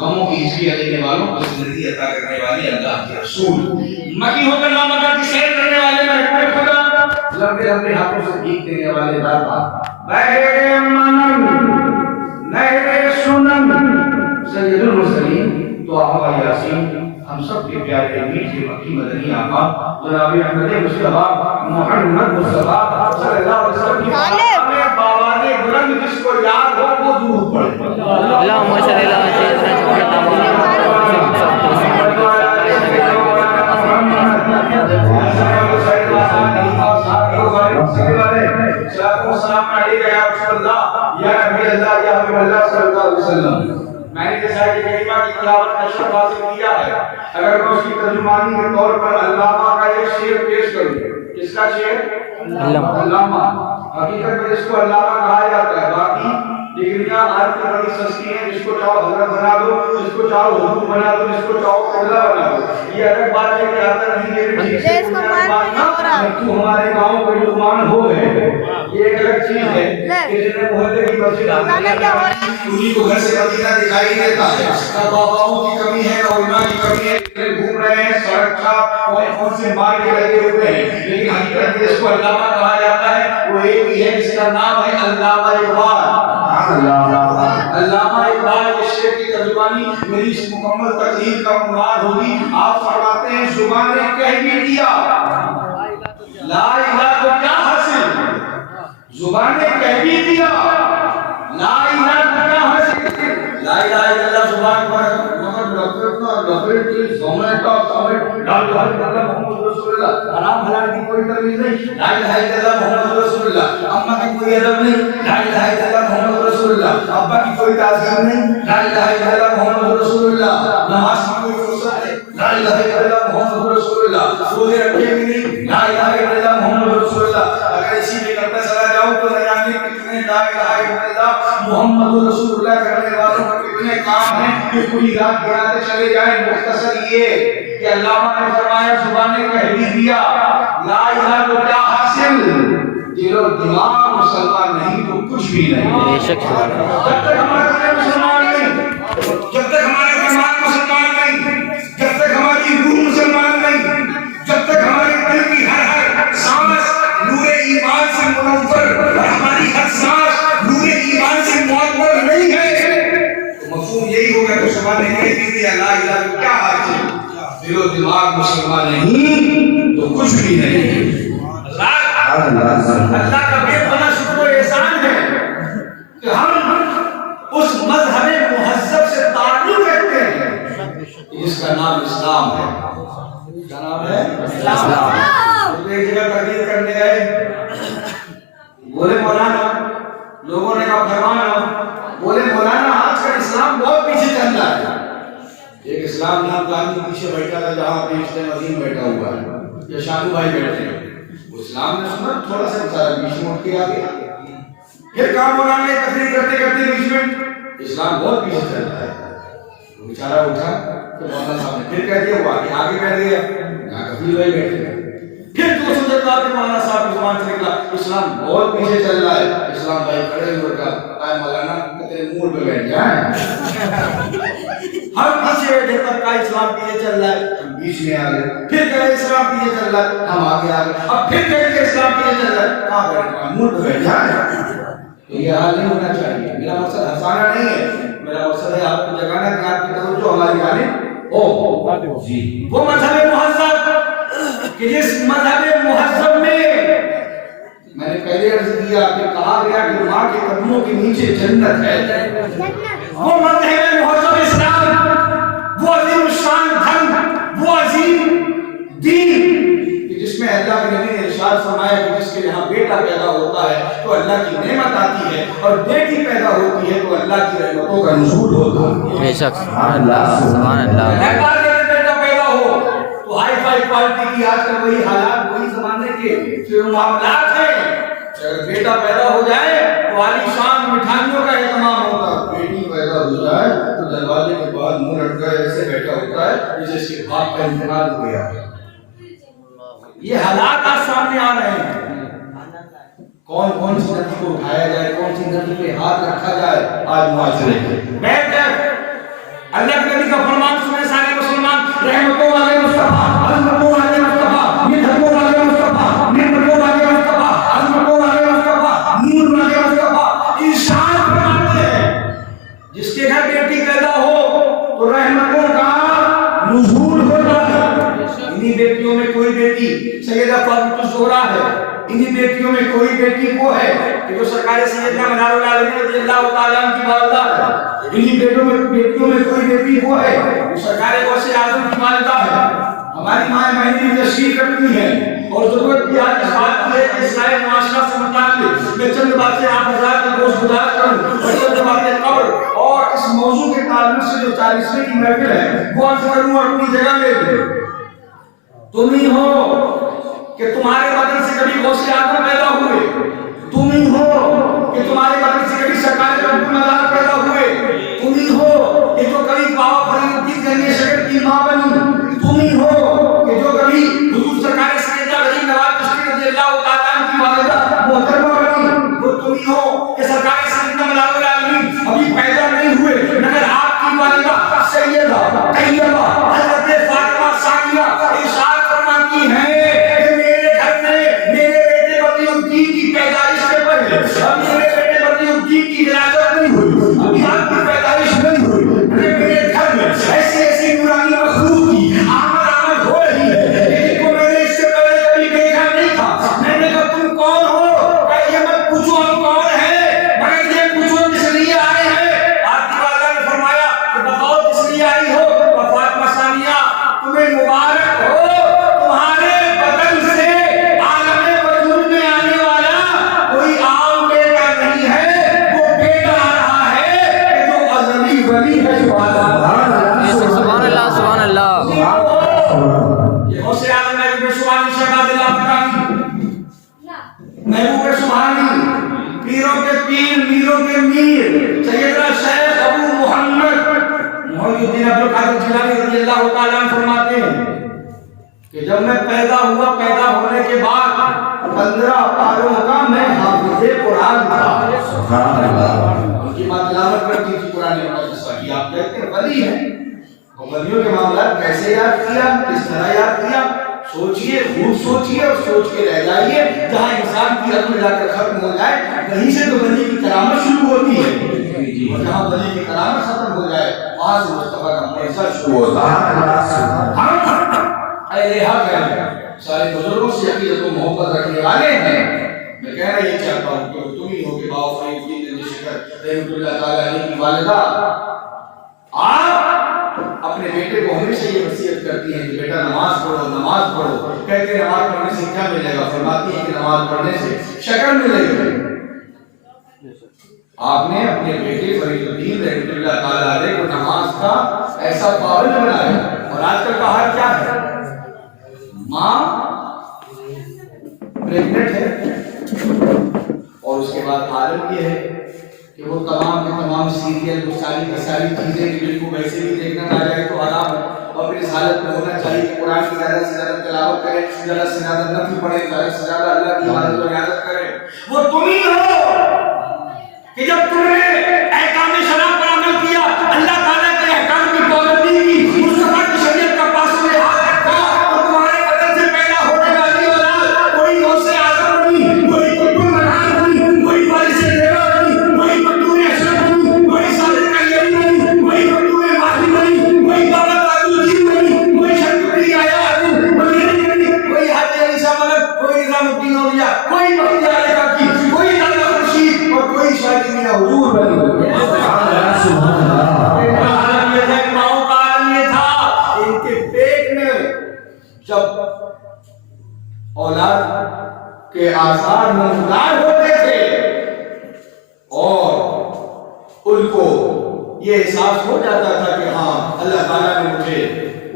غموں کی ہجری دینے والوں کو زندگی عطا کرنے والے اللہ کے رسول، مکی ہو کر نامکہ کی سیر کرنے والے محبوب خدا، لمبے لمبے ہاتھوں سے بھیک دینے والے داتا، بحر منن نہر سنن سید المرسلین تو آقا یاسین، ہم سب کے پیارے میٹھے مکی مدنی آقا جناب احمد مصطفیٰ محمد مصطفیٰ صلی اللہ علیہ وسلم کی بات میں باواد بلند جس کو یاد ہو وہ درود پڑھے۔ اللہم صلی اللہ علیہ وسلم۔ میں نے جیسا کہ کلمہ کی تلاوت کا شرف حاصل کیا ہے، اگر میں اس کی ترجمانی کے طور پر علامہ کا ایک شعر پیش کروں، کس کا شعر؟ علامہ۔ حقیقت میں اس کو علامہ کہا جاتا ہے، باقی ڈگریاں آج کی بڑی سستی ہیں، جس کو چاہو حضرت بنا دو، جس کو چاہو حضور بنا دو، جس کو چاہو قبلہ بنا دو۔ یہ الگ بات ہے کہ آتا نہیں ہے ٹھیک سے تو ہمارے گاؤں کے لقمان ہو گئے، یہ ایک الگ چیز ہے کہ جنہیں محلے کی مسجد انہیں کو گھر سے مدینہ دکھائی دیتا ہے، نہ باباؤں کی کمی ہے نہ علماء کی کمی ہے، گھوم رہے ہیں سڑک کا کون سے مار کے لگے ہوئے ہیں، لیکن حقیقت میں اس کو علامہ کہا جاتا ہے، وہ ایک ہی ہے جس کا نام ہے علامہ اقبال۔ علامہ اقبال کے شعر کی ترجمانی میری اس مکمل تقریر کا عنوان ہوگی۔ آپ فرماتے ہیں زبان نے کہہ بھی دیا لا الہ کو کیا حاصل، زبان نے کہہ بھی دیا لا الہ کو کیا حاصل، لا الہ الا اللہ زبان پر مگر لفظ کی سمیٹ لا الہ الا اللہ محمد رسول اللہ، حرام حلال کی کوئی تمیز نہیں، لا الہ الا اللہ محمد رسول اللہ، اماں کی کوئی ادب نہیں، لا الہ الا اللہ محمد رسول اللہ، ابا کی کوئی تعظیم نہیں، لا الہ الا اللہ محمد رسول اللہ، نماز کی کوئی فرصت ہے، لا الہ الا اللہ محمد رسول اللہ، روزے رکھے بھی نہیں، لا الہ الا اللہ محمد رسول اللہ۔ اگر اسی میں کرتا چلا جاؤں تو نہ جانے کتنے لا الہ الا اللہ محمد رسول اللہ کرنے والوں کو کتنے کام ہیں کہ پوری رات گراتے چلے جائیں۔ مختصر یہ کہ علامہ نے فرمایا زبان نے کہہ بھی دیا لا الہ کو کیا حاصل، دل و دماغ مسلمان نہیں تو کچھ بھی نہیں۔ بے شک جب تک ہمارا دل مسلمان نہیں، جب تک ہمارا دماغ مسلمان نہیں، جب تک ہماری روح مسلمان نہیں، جب تک ہمارے دل کی ہر سانس نور ایمان سے منور اور ہماری ہر سانس نور ایمان سے معطر نہیں ہے تو مفہوم یہی ہوگا کہ زبان نے کہہ دیا لا الہ کو کیا حاصل، دل و دماغ مسلمان نہیں تو کچھ بھی نہیں۔ اللہ کا بے پناہ شکر و احسان ہے کہ ہم اس مذہب مہذب سے تعلق رکھتے ہیں جس کا نام اسلام ہے۔ کیا نام ہے؟ اسلام۔ ایک جگہ تقریر کرنے گئے، بولے مولانا، لوگوں نے کہا فرمانا، بولے مولانا آج کل اسلام بہت پیچھے چل رہا ہے۔ ایک اسلام نام کا آدمی پیچھے بیٹھا تھا جہاں پہ اسلام عظیم بیٹھا ہوا ہے یا شانو بھائی بیٹھے ہیں، اسلام نے سنا تھوڑا سا بیچارہ بیچ میں اٹھ کے آ گیا، پھر کہا مولانا نے تقریر کرتے کرتے بیچ میں اسلام بہت پیچھے چل رہا ہے، بیچارہ اٹھا تو مولانا صاحب نے پھر کہہ دیا، وہ آگے بیٹھ گیا جہاں کبھی بھائی بیٹھے ہیں، پھر 200 بار مولانا صاحب کی زبان سے نکلا اسلام بہت پیچھے چل رہا ہے۔ اسلام بھائی کھڑے ہوئے کہا اے مولانا تیرے منہ پہ بیٹھ جائیں، ہم پیچھے بیٹھے تب کا اسلام پیچھے چل رہا ہے، ہم بیچ میں آ گئے، پھر کہے اسلام پیچھے چل رہا ہے، ہم آگے آ گئے، اب پھر کہے کہ اسلام پیچھے چل رہا ہے، کہاں بیٹھ منہ پہ بیٹھ جائیں۔ تو یہ حال نہیں ہونا چاہیے، میرا مقصد ہنسانا نہیں ہے، میرا مقصد ہے آپ کو جگانا کہ آپ کی توجہ ہماری جانب ہو۔ جی وہ مذہب مہذب کہ جس مذہب مہذب میں نے پہلے عرض کیا کہ کہا گیا کہ ماں کے قدموں کے نیچے جنت ہے، وہ مذہب مہذب اسلام، وہ عظیم شان دھن، وہ عظیم دین کہ جس میں اللہ کے نبی نے ارشاد فرمایا کہ جس کے یہاں بیٹا پیدا ہوتا ہے تو اللہ کی نعمت آتی ہے اور بیٹی پیدا ہوتی ہے تو اللہ کی رحمتوں کا نزول ہوتا ہے۔ بے شک سبحان اللہ سبحان اللہ۔ تو ہائی فائی کوالٹی کی آج کل وہی حالات وہی زمانے کے جو معاملات ہیں، اگر بیٹا پیدا ہو جائے تو عالی شان مٹھائیوں کا اہتمام ہوتا ہے، بیٹی پیدا ہو جائے تو دروازے کے بعد منہ لٹکا ایسے بیٹھا ہوتا ہے جیسے اس کے باپ کا انتقال ہو گیا۔ یہ حالات آج سامنے آ رہے ہیں، کون کون سی ندی کو اٹھایا جائے، کون سی ندی پہ ہاتھ رکھا جائے، آج معاشرے میں اللہ کے نبی کا فرمان سنے سارے مسلمان، رحمتوں والے مصطفیٰ، عظمتوں والے مصطفیٰ، مدحتوں والے مصطفیٰ، نعمتوں والے مصطفیٰ، عظمتوں والے مصطفیٰ، نور والے مصطفیٰ ارشاد فرماتے ہیں جس کے گھر بیٹی پیدا ہو تو رحمتوں کا نزول ہوتا ہے۔ انہی بیٹیوں میں کوئی بیٹی سیدہ فاطمہ الزہرا ہے، انہی بیٹیوں میں کوئی بیٹی وہ ہے کہ جو سرکار سیدنا منار العالمین رضی اللہ تعالیٰ عنہ کی والدہ ہے، انہی بیٹیوں میں کوئی بیٹی وہ ہے جو سرکار غوث اعظم کی والدہ ہے۔ ہماری مائیں بہنیں بھی تشریف رکھتی ہیں اور ضرورت بھی آج اس بات کی ہے کہ اسلامی معاشرہ سے متعلق میں چند باتیں آپ حضرات کو گوش گزار کروں اور چند باتیں قبر اور اس موضوع کے تعلق سے جو 40ویں کی محفل ہے وہ عرض کروں اور اپنی جگہ لے لوں۔ تم ہی ہو کہ تمہارے بدن سے کبھی غوث اعظم پیدا ہوئے، تم ہی ہو کہ تمہارے بدن سے کبھی سرکار رب المدار پیدا ہوئے، تم ہی ہو کہ جو کبھی بابا فرید الدین گنج شکر کی ماں بنی، تم ہی ہو کہ جو کبھی حضور سرکار سیدنا غریب نواز چشتی رضی اللہ تعالیٰ عنہ کی والدہ محترمہ بنی، وہ تم ہی ہو کہ سرکار سیدنا منار العالمین ابھی پیدا نہیں ہوئے مگر آپ کی والدہ سیدہ طیبہ حضرت فاطمہ ثانیہ ارشاد فرماتی ہیں کہ میرے گھر میں میرے بیٹے بدی الدین کی پیدائش سے پہلے اب میرے بیٹے بدی الدین کی ولادت نہیں ہوئی، ابھی آپ کی پیدائش نہیں ہوئی، میرے گھر میں ایسی ایسی نورانی مخلوق کی آمد ہو رہی ہے لیکن کو میں نے اس سے پہلے کبھی دیکھا نہیں تھا۔ میں نے کہا تم کون ہو؟ کہ یہ مت پوچھو ہم کون ہیں مگر یہ پوچھو کس لیے آئے ہیں۔ آپ کی والدہ نے فرمایا کہ بتاؤ کس لیے آئی ہو؟ فاطمہ ثانیہ تمہیں مبارک ہو، تمہارے بدن سے عالم وجود میں آنے والا کوئی عام بیٹا نہیں ہے، وہ بیٹا آ رہا ہے کہ جو ازلی ولی ہے۔ سبحان اللہ سبحان اللہ۔ یہ غوث اعظم محبوب سبحانی شہباز اللہ مقامی، محبوب سبحانی، پیروں کے پیر میروں کے میر سیدنا شیخ ابو محمد محی الدین عبد القادر جیلانی رضی اللہ تعالیٰ عنہ فرماتے ہیں کہ جب میں پیدا ہوا، پیدا ہونے کے بعد 15 پاروں کا میں حافظ قرآن تھا۔ سبحان اللہ۔ ان کی ماں تلاوت کرتی تھی قرآن مقدس کی۔ آپ کہتے ہیں ولی ہیں، ولیوں کے معاملات کیسے یاد کیا، کس طرح یاد کیا؟ سوچئے، خوب سوچئے اور سوچ کے رہ جائیے۔ جہاں انسان کی عقل جا کر ختم ہو جائے کہیں سے تو ولی کی کرامت شروع ہوتی ہے، اور جہاں ولی کی کرامت ختم ہو جائے وہاں سے مصطفیٰ کا معجزہ شروع ہوتا ہے۔ ہم اہل حق ہیں، سارے بزرگوں سے عقیدت و محبت رکھنے والے ہیں۔ میں کہنا یہ چاہتا ہوں کہ تم ہی ہو کہ بابا فرید الدین گنج شکر رحمۃ اللہ تعالیٰ علیہ کی والدہ آپ اپنے بیٹے کو ہمیشہ یہ وصیت کرتی ہیں کہ بیٹا نماز پڑھو، نماز پڑھو۔ کہتے ہیں نماز پڑھنے سے کیا ملے گا؟ فرماتی ہیں کہ نماز پڑھنے سے شکر ملے گی۔ آپ نے اپنے بیٹے فرید الدین رحمۃ اللہ تعالیٰ علیہ کو نماز کا ایسا پابند بنایا، اور آج کل کا حال کیا ہے؟ ماں پریگننٹ ہے اور اس کے بعد عالم یہ ہے کہ وہ تمام کے تمام سیریل وہ ساری کی ساری چیزیں جن کو ویسے بھی دیکھنا نہ جائے تو آرام ہے، اور پھر اس حالت میں ہونا چاہیے کہ قرآن کی زیادہ سے زیادہ تلاوت کرے، زیادہ سے زیادہ نفل پڑھے، زیادہ سے زیادہ اللہ کی عبادت و عیادت کرے۔ وہ تم ہی ہو کہ جب تم نے احکام شرع پر عمل کیا، اللہ تعالیٰ کے احکام کی پابندی کی، مصطفیٰ کی شریعت کا پاس میں ہاتھ رکھا، اور تمہارے بدن سے پیدا ہونے والی اولاد کوئی غوث اعظم بنی، کوئی قطب المنار بنی، کوئی وارث دیوا بنی، کوئی مقدور اشرف بنی، کوئی صادق علی بنی، کوئی مقدور ماہی بنی، کوئی بابا تاج الدین بنی، کوئی شمس آیا بنی، کوئی حاجی علی شاہ ملک، کوئی نظام الدین اولیاء، کوئی مفتی علی کا کوئی دادا خورشید اور کوئی شاہد میاں حضور بنی۔ ماؤں کا عالم یہ تھا، ان کے پیٹ میں جب اولاد کے آثار نمودار ہوتے تھے اور ان کو یہ احساس ہو جاتا تھا کہ ہاں اللہ تعالیٰ نے مجھے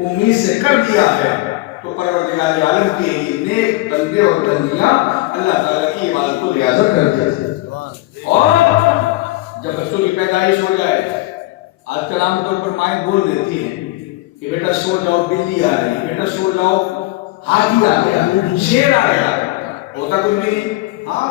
امید سے کر دیا ہے، تو پروردگار عالم کے نیک بندے اور بندیاں اللہ تعالیٰ کی عبادت کو ریاضت کرتے تھے۔ اور جب بچوں کی پیدائش ہو جائے، آج کل عام طور پر مائیں بول دیتی ہیں کہ بیٹا سو جاؤ بلی آ رہی ہے، بیٹا سو جاؤ ہاتھی آ گیا، شیر آ گیا، ہوتا کچھ بھی نہیں۔ ہاں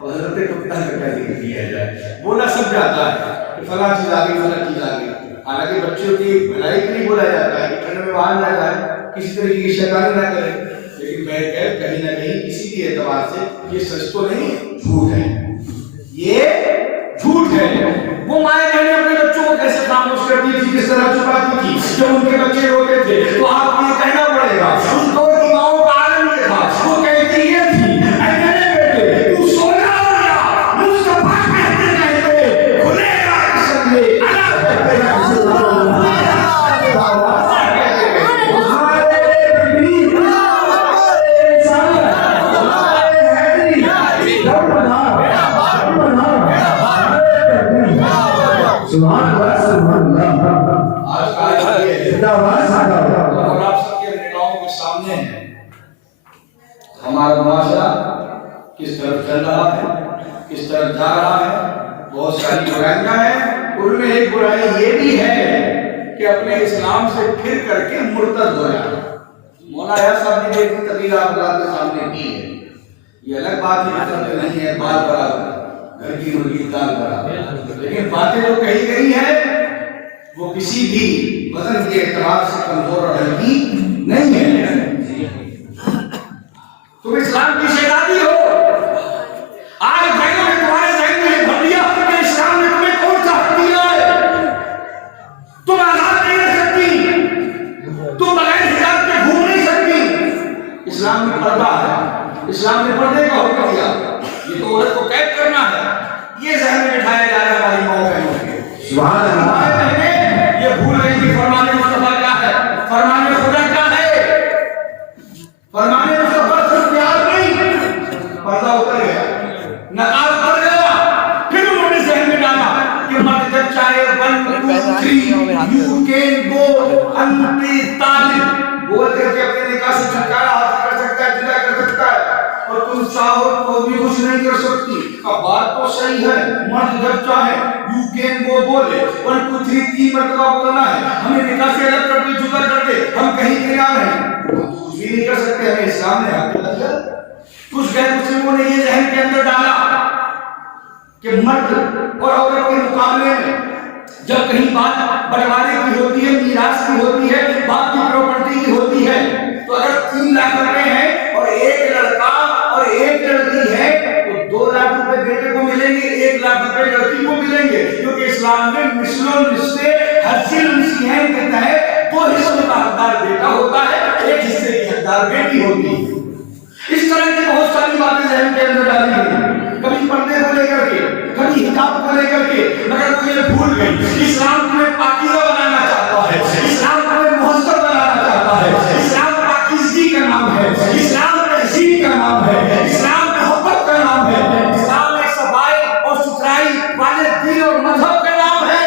حضرت کپتان کا کیا ذکر کیا جائے، بولا سب جاتا ہے کہ فلاں چیز آ گئی، فلاں چیز آ گئی۔ حالانکہ بچوں کی بھلائی کے لیے بولا جاتا ہے کہ ٹھنڈ میں باہر نہ جائے، کسی طرح کی شیطانی نہ کرے، لیکن میں کہیں نہ کہیں کسی بھی اعتبار سے یہ سچ تو نہیں، جھوٹ ہے، یہ جھوٹ ہے۔ وہ مائیں بہنیں اپنے بچوں کو کیسے خاموش کرتی تھی، کس طرح چھپاتی تھی، جب ان کے بچے روتے تھے تو آپ کو یہ کہنا پڑے گا۔ اس دور کی ماؤں کا عالم یہ تھا، وہ کہتی یہ تھی، اے میرے بیٹے تو سو جا، مصطفیٰ کہتے کہتے کھلے گا قسم لے، اللہ کہتے ہیں سبحان اللہ سبحان اللہ۔ اور آپ سب کے نگاہوں کے سامنے ہے ہمارا معاشرہ کس طرف چل رہا ہے، کس طرف جا رہا ہے۔ بہت ساری برائیاں ہیں، ان میں ایک برائی یہ بھی ہے کہ اپنے اسلام سے پھر کر کے مرتد ہو جانا۔ مولانا یحییٰ صاحب نے ایک تقریر آپ کے سامنے کی ہے، یہ الگ بات ہے، نہیں ہے بال برابر، گھر کی مرغی دال برابر، لیکن باتیں جو کہی گئی ہیں وہ کسی بھی وزن کے اعتبار سے کمزور اور ہلکی نہیں ہے۔ تم اسلام کی شہزادی ہو، آج بہنوں نے تمہارے ذہن میں یہ بھر دیا کہ اسلام نے تمہیں کون سا حق دیا ہے، تم آزاد نہیں رہ سکتی، تم بغیر حجاب کے گھوم نہیں سکتی۔ اسلام میں پردہ ہے، اسلام نے پردے کا حکم دیا، یہ تو عورت کو قید کرنا ہے، یہ ذہن میں بٹھایا جا رہا ہے ہماری ماؤں بہنوں کے۔ سبحان اللہ۔ یہ بھول رہی کہ فرمان مصطفیٰ کیا ہے، فرمان خدا کیا ہے۔ فرمان مصطفیٰ صرف پیار نہیں، پردہ اتر گیا، نقاب اتر گیا، پھر انہوں نے ذہن میں ڈالا کہ مرد جب چاہے 1 2 3 you can go انتی طالب بول کر کے اپنے نکاح سے چھٹکارا حاصل کر سکتا ہے، جدا کر سکتا ہے، اور تم چاہو تو بھی کچھ نہیں کر سکتی۔ اب بات تو صحیح ہے، مرد جب چاہے you can go بولے، 1 2 3 3 مرتبہ بولنا ہے، ہمیں نکاح سے الگ کر دے، جدا کر دے، ہم کہیں کے نام ہیں، ہم تو کچھ بھی نہیں کر سکتے، ہمیں اسلام نے حق دیا۔ کچھ غیر مسلموں نے یہ ذہن کے اندر ڈالا کہ مرد اور عورت کے مقابلے میں جب کہیں بات بٹوارے کی ہوتی ہے، میراث کی ہوتی ہے، باپ کی پراپرٹی کی ہوتی ہے، تو اگر 3 لاکھ روپے ہیں اور ایک لڑکا اور ایک لڑکی ہے تو 2 لاکھ روپے بیٹے کو ملیں گے، 1 لاکھ روپے لڑکی کو ملیں گے، کیونکہ اسلام میں مثل النصف حظ الانثیین کے تحت 2 حصوں کا حقدار بیٹا ہوتا ہے، 1 حصے کی حقدار بیٹی ہوتی ہے۔ اس طرح کی بہت ساری باتیں ذہن کے اندر ڈالی گئی، کبھی پردے کو لے کر کے، کبھی حجاب کو لے کر کے، مگر وہ یہ بھول گئی اسلام تمہیں پاکیزہ بنانا چاہتا ہے، اسلام تمہیں مہذب بنانا چاہتا ہے، اسلام پاکیزگی کا نام ہے، اسلام تہذیب کا نام ہے، اسلام محبت کا نام ہے، اسلام ایک صفائی اور ستھرائی والے دین اور مذہب کا نام ہے۔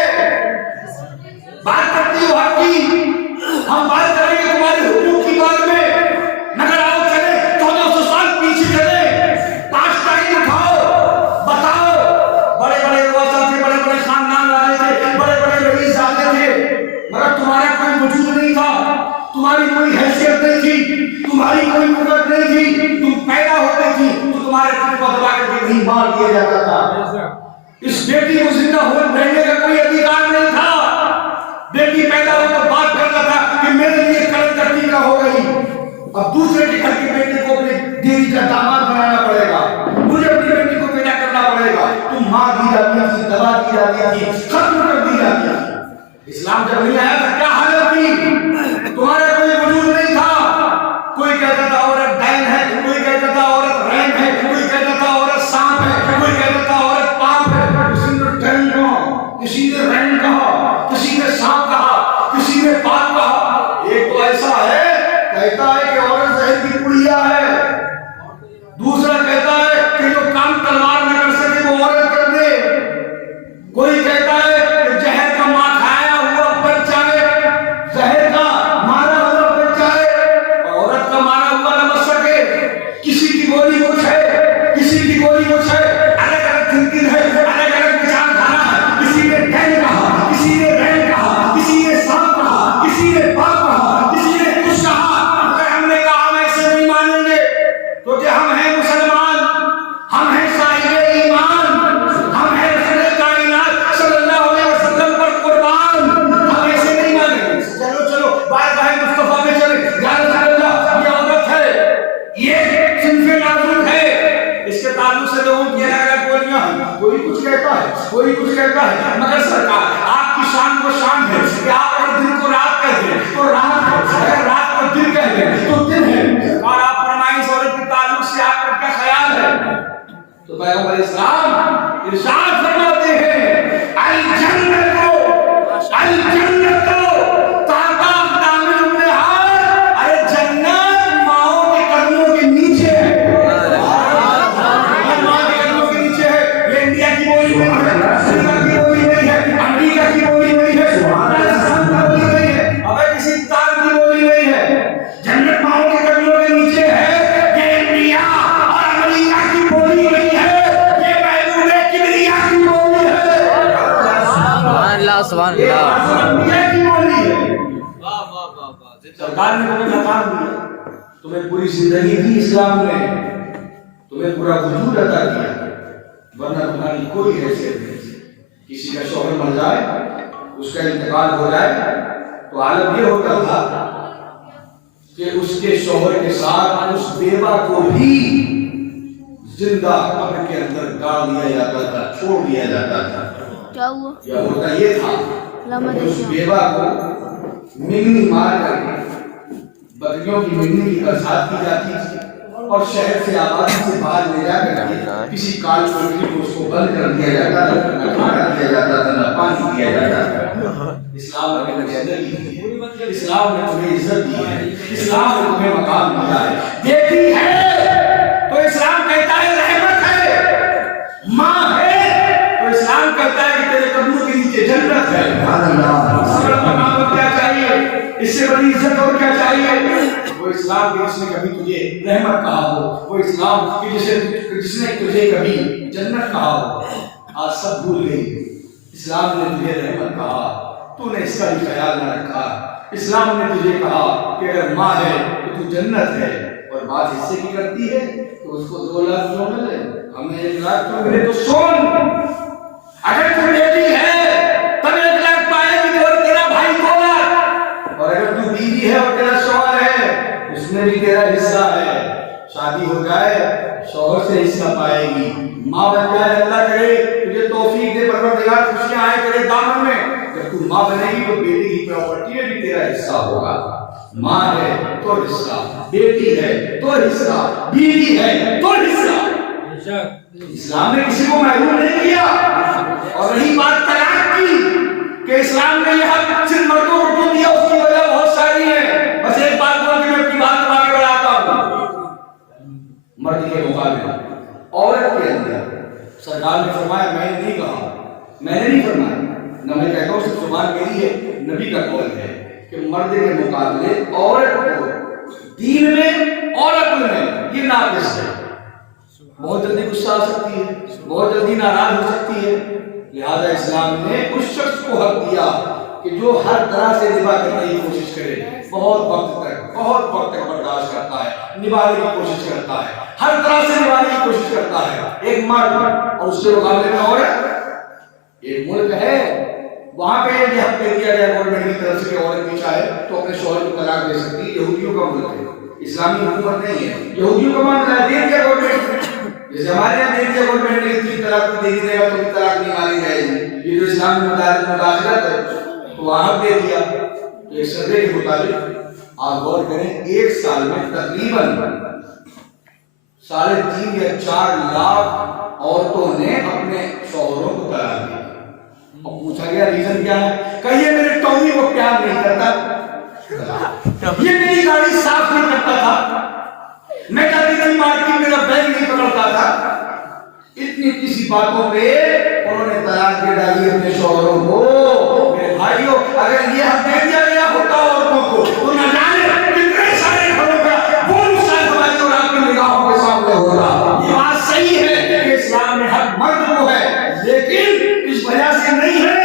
بات کرتی ہو حق کی، ہم بات کریں گے تمہارے حقوق کی بات میں، مگر آؤ چلے 1400 سال پیچھے چلے، 5 ٹائم اٹھاؤ، بتاؤ، بڑے بڑے رؤسا تھے، بڑے بڑے خاندان والے تھے، بڑے بڑے رئیس آتے تھے، مگر تمہارا کوئی وجود نہیں تھا، تمہاری کوئی حیثیت نہیں تھی، تمہاری کوئی قدرت نہیں تھی، تم پیدا ہوتے تھی تو تمہارے خون کو دبا کر کے کہیں مار دیا جاتا تھا۔ اس بیٹی کو زندہ ہو رہنے کا کوئی ادھیکار نہیں تھا۔ بیٹی پیدا ہو تو بات کرتا تھا کہ میرے لیے قلم کرتی کا ہو گئی، اب دوسرے کے گھر کی بیٹی کو اپنے دیوی کا داماد بنانا پڑے گا، مجھے اپنی بیٹی کو پیدا کرنا پڑے گا۔ تم مار دی جاتی تھی، دبا دی جاتی تھی، ختم کر دی جاتی تھی۔ اسلام جب نہیں آیا تھا کیا حالت تھی؟ تمہارا کوئی وجود نہیں تھا۔ کوئی کہتا تھا عورت ڈین ہے، کوئی کہتا تھا عورت رین ہے، کوئی کہتا تھا عورت سانپ ہے، کوئی کہتا تھا عورت پاپ ہے۔ کسی نے ڈین کہا، کسی نے رین کہا، کسی نے سانپ کہا، کسی نے پاپ کہا۔ ایک تو ایسا ہے کہتا ہے کہ عورت زہر کی پڑیا ہے، دوسرا کہتا ہے کہ جو کام تلوار نہ کر سکے وہ عورت کر دے، کوئی کہتا ہے کہ زہر کا ماں کھایا ہوا بچہ ہے، زہر کا مارا ہوا بچہ ہے، عورت کا مارا ہوا نہ بچ سکے۔ کسی کی گولی کچھ ہے، کسی کی گولی کچھ ہے، الگ الگ تھنکنگ ہے، الگ الگ وچار دھارا ہے۔ کسی نے ڈین کہا، کسی نے رین کہا، کسی نے سانپ کہا، کسی نے پاپ کہا، کسی نے کچھ کہا، مگر ہم نے کہا ہم ایسے نہیں مانیں گے۔ انبیاء کی بولی ہے۔ سرکار نے تمہیں مقام دیا، تمہیں پوری زندگی دی اسلام نے، تمہیں پورا وجود عطا کیا، ورنہ تمہاری کوئی حیثیت نہیں۔ کسی کا شوہر مر جائے، اس کا انتقال ہو جائے تو حالت یہ ہوتا تھا کہ اس کے شوہر کے ساتھ اس بیوہ کو بھی زندہ قبر کے اندر گاڑ دیا جاتا تھا، چھوڑ دیا جاتا تھا۔ کیا ہوا؟ یا ہوتا یہ تھا کہ اس بیوہ کو منگنی مار کر کے بکریوں کی منگنی کی برسات کی جاتی تھی اور شہر سے آبادی سے باہر لے جا کر کے کسی کال چھوٹی کو اس کو بند کر دیا جاتا تھا، نہ کھانا دیا جاتا تھا، نہ پانی دیا جاتا تھا۔ اسلام نے تمہیں زندگی دی ہے، اسلام نے تمہیں عزت دی ہے، اسلام نے تمہیں مقام دیا ہے، بیٹی ہے تو اسلام کہتا ہے رحمت ہے، ماں ہے تو اسلام کہتا ہے کہ تیرے قدموں کے نیچے جنت ہے۔ اس سے بڑا مقام کیا چاہیے، اس سے بڑی عزت اور کیا چاہیے؟ وہ اسلام کے جس نے کبھی تجھے رحمت کہا ہو، وہ اسلام کے جس نے تجھے کبھی جنت کہا ہو، آج سب بھول گئی۔ اسلام نے تجھے رحمت کہا، تو نے اس کا بھی خیال نہ رکھا۔ اسلام نے تجھے کہا کہ اگر ماں ہے تو جنت ہے، اور بات حصے کی کرتی ہے تو اس کو 2 لاکھ کیوں ملے، ہمیں 1 لاکھ کیوں ملے؟ تو سن، اگر تو بیٹی ہے تب 1 لاکھ پائے گی اور تیرا بھائی 2 لاکھ، اور اگر تو بیوی ہے اور تیرا شوہر ہے اس میں بھی تیرا حصہ ہے۔ شادی ہو جائے شوہر سے حصہ پائے گی، ماں بن جائے اللہ کرے تجھے توفیق دے، پروردگار خوشیاں آئے تیرے دامن میں، جب تو ماں بنے گی تو بیٹی کی پراپرٹی میں بھی تیرا حصہ ہوگا۔ ماں ہے تو حصہ، بیٹی ہے تو حصہ، بیوی ہے تو حصہ۔ اسلام نے کسی کو محروم نہیں کیا۔ اور رہی بات طلاق کی کہ اسلام نے یہ حق صرف مردوں کو دیا، اس کی وجہ بہت ساری ہے، بس ایک بات بول کے میں اپنی بات آگے بڑھاتا ہوں۔ مرد کے مقابلے عورت کے اندر سرکار نے فرمایا، میں نے نہیں کہا، میں نے نہیں فرمایا، نہ میں کہتا ہوں، صرف زبان میری ہے، نبی کا قول ہے کہ مرد کے مقابلے عورت کو دین میں اور عقل میں یہ ناقص ہے، بہت جلدی غصہ آ سکتی ہے، بہت جلدی ناراض ہو سکتی ہے۔ لہذا اسلام نے اس شخص کو حق دیا کہ جو ہر طرح سے نبھا کرنے کی کوشش کرے، بہت وقت تک برداشت کرتا ہے، نبھانے کی کوشش کرتا ہے، ہر طرح سے نبھانے کی کوشش کرتا ہے ایک مرد، اور اس کے مقابلے میں عورت۔ ایک ملک ہے وہاں پہ یہ حق دے دیا گیا گورنمنٹ کی طرف سے کہ عورت بھی چاہے تو اپنے شوہر کو طلاق دے سکتی ہے۔ یہودیوں کا ملک ہے، اسلامی حکومت نہیں ہے، یہودیوں کا معاملہ دے دیا گورنمنٹ، جیسے ہمارے یہاں دے دیا گورنمنٹ نے کہ طلاق دے دے گا تو بھی طلاق نہیں مانی جائے گی، یہ جو اسلام میں مداخلت ہے تو وہاں دے دیا۔ تو ایک سروے کے مطابق آپ غور کریں، 1 سال میں تقریباً 3.5 یا 4 لاکھ عورتوں نے اپنے شوہروں کو طلاق دی۔ اور پوچھا گیا ریزن کیا ہے، کہیے میرے ٹومی کو پیار نہیں کرتا، یہ میری گاڑی صاف نہیں کرتا تھا، میں کبھی کبھی مارکیٹ میرا بیگ نہیں پکڑتا تھا۔ اتنی سی باتوں پہ انہوں نے طلاق دے ڈالی اپنے شوہروں کو۔ میرے بھائیوں، اگر یہ حق دے دیا گیا ہوتا عورتوں کو تو نہ جانے کتنے سارے گھروں کا وہ نقصان ہماری اور آپ کی نگاہوں کے سامنے ہوگا۔ یہ بات صحیح ہے کہ اسلام میں حق مرد کو ہے، لیکن اس وجہ سے نہیں ہے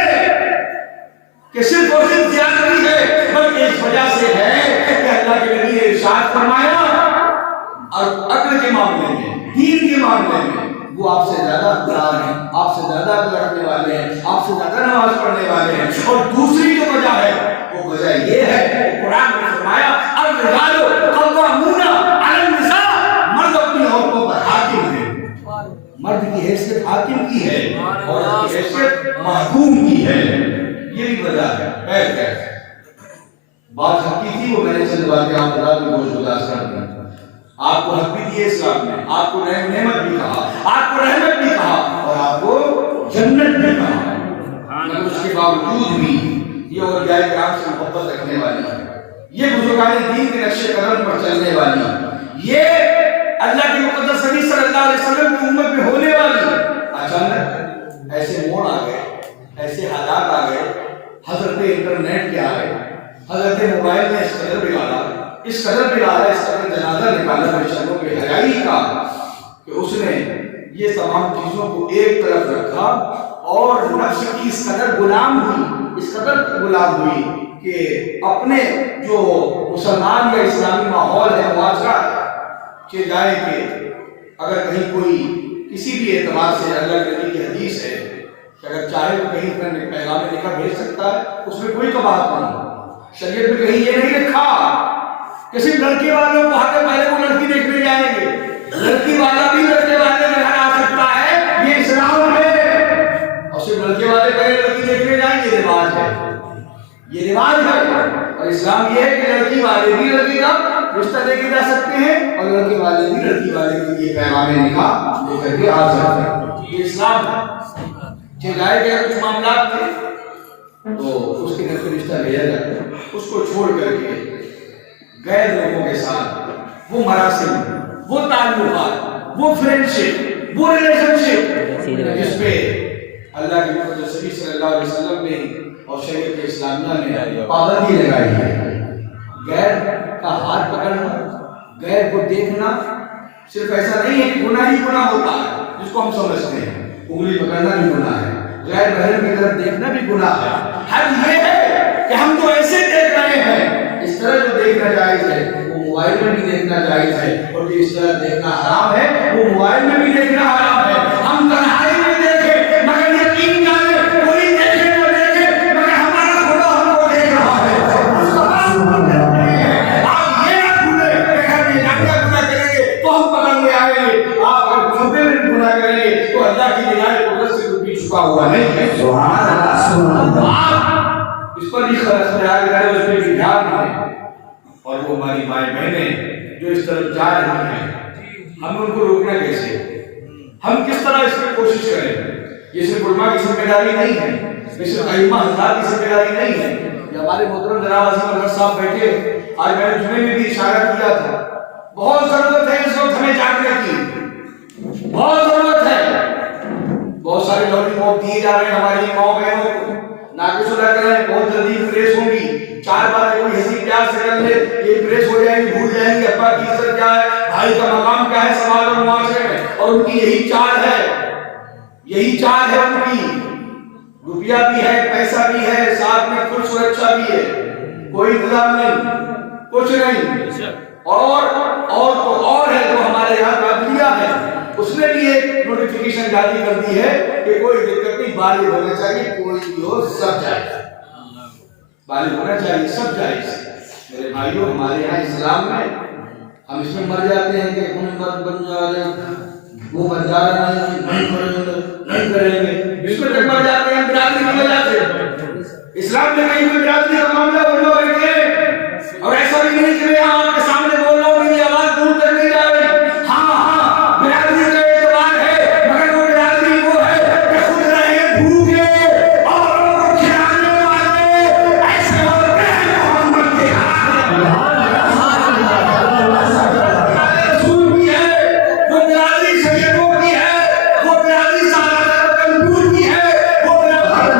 کہ صرف اور صرف زیادتی ہے، بلکہ اس وجہ سے ہے کہ اللہ کے نبی نے ارشاد فرمایا اور عقل کے معاملے میں، دین کے معاملے میں وہ آپ سے زیادہ اقدار ہیں، آپ سے زیادہ عقل رکھنے والے ہیں، آپ سے زیادہ نماز پڑھنے والے ہیں۔ اور دوسری جو وجہ ہے وہ وجہ یہ ہے کہ قرآن نے فرمایا الرجال قوامون علی النساء، مرد اپنی عورتوں پر حاکم ہے، مرد کی حیثیت حاکم کی ہے اور اس کی حیثیت محکوم کی ہے، یہ بھی وجہ ہے۔ خیر بات حق کی تھی، وہ میں نے چند باتیں آپ بتا دی، گوش گداز کر دی۔ آپ کو حق بھی دیے اسلام نے، آپ کو نعمت بھی کہا، آپ کو رحمت بھی کہا، اور آپ کو جنت بھی کہا، مگر اس کے باوجود بھی یہ اولیاء کرام سے محبت رکھنے والی، یہ بزرگان دین کے نقش قدم پر چلنے والی، یہ اللہ کے مقدس نبی صلی اللہ علیہ وسلم کی امت میں ہونے والی، اچانک ایسے موڑ آ گئے، ایسے حالات آ گئے، حضرت انٹرنیٹ کے آئے، حضرت موبائل نے اس قدر بگاڑا، اس قدر جنازہ نکالا بشروں کے حیائی کا کہ اس نے یہ تمام چیزوں کو ایک طرف رکھا اور نفس کی اس قدر غلام ہوئی اس قدر غلام ہوئی کہ اپنے جو مسلمان یا اسلامی ماحول ہے معاشرہ کہ جائے کہ اگر کہیں کوئی کسی بھی اعتبار سے اللہ کے نبی کی حدیث ہے کہ اگر چاہے تو کہیں پر پیغام نکاح بھیج سکتا ہے، اس میں کوئی قباحت نہیں۔ شریعت میں کہیں یہ نہیں لکھا کہ صرف لڑکی والوں کو وہاں کے پہلے وہ لڑکی دیکھنے جائیں گے، لڑکی والا بھی لڑکے والے کے گھر آ سکتا ہے، یہ اسلام ہے۔ اور صرف لڑکے والے پہلے لڑکی دیکھنے جائیں گے، رواج ہے، یہ رواج ہے۔ اور اسلام یہ ہے کہ لڑکی والے بھی لڑکی کا رشتہ لے کے جا سکتے ہیں، اور لڑکی والے بھی لڑکی والے کے لیے پیغام نکاح لے کر کے آ سکتے ہیں۔ یہ اسلام ہے۔ چلائے گئے کچھ معاملات تھے تو اس کے گھر پہ رشتہ بھیجا جاتا ہے، اس کو چھوڑ کر کے غیر لوگوں کے ساتھ وہ مراسم، وہ تعلقات، وہ فرینڈشپ، وہ ریلیشنشپ جس پہ اللہ کے محمد صلی اللہ علیہ وسلم نے اور شریعت اسلامیہ نے پابندی لگائی ہے۔ غیر کا ہاتھ پکڑنا، غیر کو دیکھنا صرف ایسا نہیں ہے کہ گناہ ہی گناہ ہوتا ہے جس کو ہم سمجھتے ہیں، انگلی پکڑنا بھی گناہ ہے، غیر بہن کی طرف دیکھنا بھی گناہ ہے۔ حد یہ ہے کہ ہم جو ایسے دیکھ رہے ہیں اس طرح جو دیکھنا جائز ہے وہ موبائل میں بھی دیکھنا جائز ہے، اور جو اس طرح دیکھنا حرام ہے وہ موبائل میں بھی دیکھنا حرام ہے۔ ہم تنہائی میں دیکھیں مگر یقین جانے کوئی دیکھے نہ دیکھے مگر ہمارا خدا ہم کو دیکھ رہا ہے۔ آپ یہ نہ بھولیں کہ ہم یہ ناٹا گناہ کریں گے تو ہم پکڑ میں آئیں گے، آپ اگر چھوٹے میں گناہ کریں گے تو اللہ کی نگاہ قدرت سے کوئی چھپا ہوا نہیں ہے۔ سبحان اللہ، سبحان اللہ۔ اس پر بھی خیال کریں، اس پہ بھی دھیان دیں۔ اور وہ ہماری مائیں بہنیں جو اس طرف جا رہی ہیں، ہم ان کو روکنا کیسے؟ ہم کس طرح اس میں کوشش کریں؟ یہ صرف علماء کی ذمہ داری نہیں ہے، یہ صرف ائمہ حضرات کی ذمہ داری نہیں ہے۔ یہ ہمارے محترم جناب عظیم اظہر صاحب بیٹھے، آج میں نے جمعے میں بھی اشارہ کیا تھا، بہت ضرورت ہے اس وقت ہمیں جاگنے کی، بہت ضرورت ہے۔ بہت سارے لوگ موقع دیے جا رہے ہیں ہماری ماں بہنوں کو، ناقص اللہ کریں بہت جلدی پریس ہوں گی، چار باتیں کوئی ہنسی پیار سے کر لے یہ پریس ہو جائیں گی، بھول جائیں گے ابا کی عزت کیا ہے، بھائی کا مقام کیا ہے سماج اور معاشرے میں، اور ان کی یہی چال ہے، یہی چال ہے ان کی۔ روپیہ بھی ہے، پیسہ بھی ہے، ساتھ میں کچھ سرکشا بھی ہے، کوئی انتظام نہیں، کچھ نہیں۔ اور ہے جو ہمارے یہاں عدلیہ ہے، اس نے بھی ایک نوٹیفیکیشن جاری کر دی ہے کہ کوئی دقت نہیں، بالغ ہونا چاہیے، کوئی بھی ہو سب جائز، بالغ ہونا چاہیے سب جائز۔ میرے بھائیوں، ہمارے یہاں اسلام میں ہم اس میں مر جاتے ہیں کہ ہم مت بن جا رہے ہیں، وہ بن جا رہے ہیں، نہیں کریں گے، اس میں تک مر جاتے ہیں، برادری کی وجہ سے۔ اسلام میں کہیں کوئی برادری کا معاملہ وہ لوگ بیٹھے ہیں، اور ایسا بھی نہیں کہ میں آپ کے سامنے بول رہا ہوں میری آواز دور تک نہیں جا رہی۔ ہاں برادری کا اعتبار ہے، مگر وہ برادری وہ ہے کہ خود رہے بھوکے اور ان کو کھلانے والے ایسے ہوتے ہیں محمد کے رسول بھی ہے، وہ برادری سیدوں کی ہے، وہ برادری سادات القلوب کی ہے، وہ برادری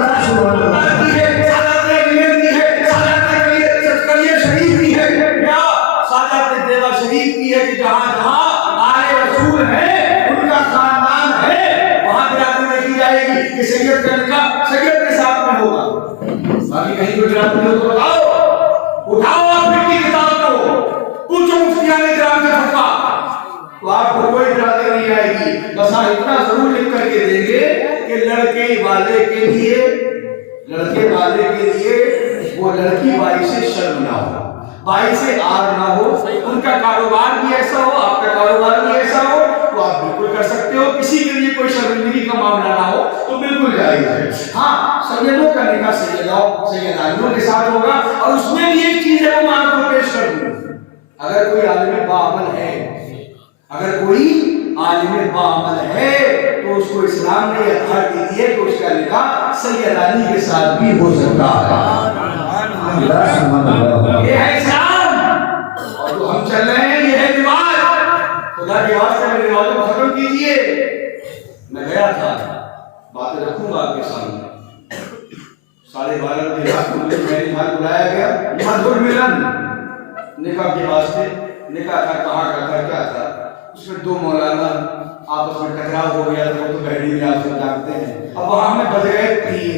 شریف کی ہے، یا سادات دیوا شریف کی ہے، کہ جہاں جہاں آل رسول ہیں ان کا خاندان ہے وہاں برادری میں کی جائے گی کہ سید کا نکاح سید کے ساتھ میں ہوگا۔ باقی کہیں کوئی برادری ہو تو اٹھاؤ آپ کی کتاب کو، پوچھو مفتیان کرام سے فتویٰ، تو آپ کو کوئی برادری نہیں آئے گی۔ بس ہاں اتنا ضرور لکھ کر کے دیں گے کہ لڑکے والے کے لیے وہ لڑکی باعث شرم نہ ہو، باعث آر نہ ہو، ان کا کاروبار بھی ایسا ہو، آپ کا کاروبار بھی ایسا ہو تو آپ بالکل کر سکتے ہو، کسی کے لیے کوئی شرمندگی کا معاملہ نہ ہو تو بالکل جائز ہے۔ ہاں سیدوں کا نکاح سیدانیوں کے ساتھ ہوگا، اور اس میں بھی ایک چیز ہے وہ میں آپ کو پیش کر دوں، اگر کوئی عالم باعمل ہے تو اس کو اسلام نے یہ اتھارٹی دی ہے کہ اس کا نکاح سیدانی کے ساتھ بھی ہو سکتا ہے۔ یہ ہے اسلام، اور جو ہم چل رہے ہیں یہ ہے رواج۔ خدا کے واسطے میرے رواجوں کو ختم کیجئے۔ میں گیا تھا، باتیں رکھوں گا آپ کے سامنے، 12:30 بجے رات کو مجھے میرے گھر بلایا گیا، مدھر ملن نکاح کے واسطے۔ نکاح تھا، کہاں کا تھا، کیا تھا، اس میں 2 مولانا آپس میں ٹکراؤ ہو گیا، تو بہڑی میں آپ سے جانتے ہیں۔ اب وہاں میں بج گئے 3،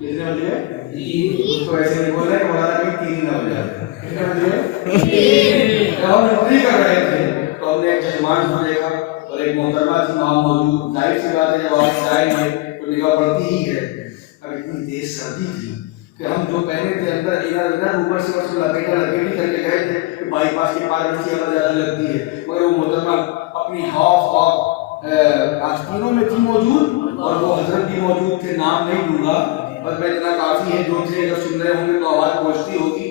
کتنے بج گئے؟ اس کو ایسے نہیں بول رہے کہ مولانا بھی تین نہ ہو جائے. جب ہم نوکری کر رہے تھے تو ہم نے ایک ججمان کو دیکھا اور ایک محترمہ تھی وہاں موجود. ظاہر سی بات ہے جب آپ جائیں گے تو نگاہ پڑتی ہی ہے. اب اتنی تیز سردی تھی کہ ہم جو پہنے تھے اندر ادھر اوپر سے بس لپیٹی کر کے گئے تھے کہ بائی پاس کے پار میں ہوا زیادہ لگتی ہے. مگر وہ محترمہ اپنی ہاف آستینوں میں تھی موجود اور وہ حضرت بھی موجود تھے. نام نہیں لوں گا بس میں اتنا کافی ہے جو تھے اگر سن رہے ہوں گے تو آواز پہنچتی ہوگی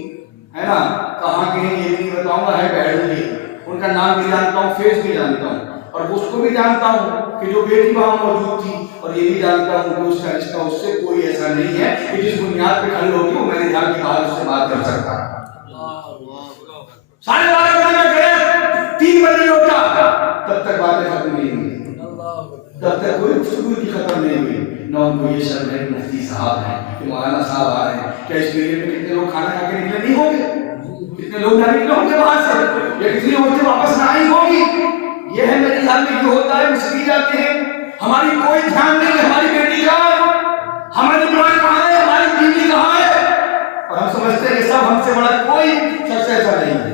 ہے نا. کہاں کے ہیں یہ بھی نہیں بتاؤں گا, ہے بہڑوں کے. ان کا نام بھی جانتا ہوں, فیس بھی جانتا ہوں اور اس کو بھی جانتا ہوں کہ جو بیٹی وہاں موجود تھی, اور یہ بھی جانتا ہوں کہ اس کا رشتہ اس سے کوئی ایسا نہیں ہے کہ جس بنیاد پہ کھڑی ہوگی وہ میرے جان کے بعد اس سے بات کر سکتا. 12:30 بجے میں گیا, 3 بجے لوٹا, تب تک باتیں ختم نہیں ہوئی, تب تک کوئی گفتگو کی ختم نہیں ہوئی. نہ ان کو یہ شرم ہے کہ مفتی صاحب ہیں, کہ مولانا صاحب آ رہے ہیں, کیا اس میلے میں کتنے لوگ کھانا کھا کے نکلے نہیں ہوں گے, کتنے لوگ نہ نکلے ہوں گے وہاں سے, یا کتنی عورتیں واپس نہ آئی ہوگی. یہ ہے میری حال میں یہ ہوتا ہے, مسکی جاتے ہیں, ہماری کوئی دھیان نہیں, ہماری بیٹی کہاں ہے, ہماری بیوی کہاں ہے, ہماری بیوی کہاں ہے, اور ہم سمجھتے ہیں کہ سب ہم سے بڑا کوئی شخص ایسا نہیں ہے.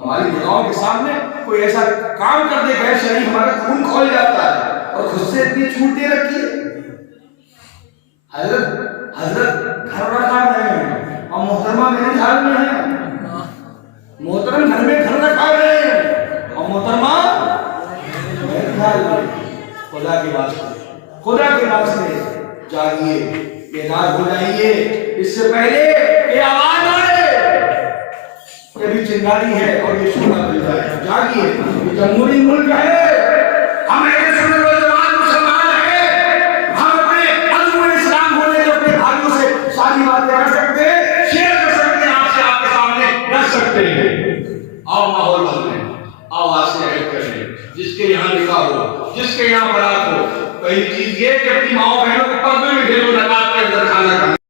ہماری نگاہوں کے سامنے کوئی ایسا کام کر دے غیر شرعی, ہمارا خون کھول جاتا ہے اور خود سے اتنی چھوٹ دے رکھی ہے. حضرت گھر رکھا رہے ہیں اور محترمہ میرے حال میں ہے. محترم گھر میں گھر رکھا رہے ہیں اور محترمہ میرے حال میں. خدا کے واسطے جاگیے, بیدار ہو جائیے اس سے پہلے کہ آواز آئے کہ ابھی چنگاری ہے اور یہ شورا مل جائے. جاگیے, یہ جمہوری ملک ہے, ہم ایک سنت والجماعت مسلمان ہیں, ہم اپنے عزم اسلام ہونے کے اپنے بھائیوں سے ساری باتیں کر سکتے ہیں, شیئر کر سکتے ہیں, آپ سے آپ کے سامنے رکھ سکتے ہیں. آؤ ماحول بدلیں, آواز سے عہد کریں, جس کے یہاں نکاح ہو, جس کے یہاں برات ہو, پہلی چیز یہ کہ اپنی ماؤں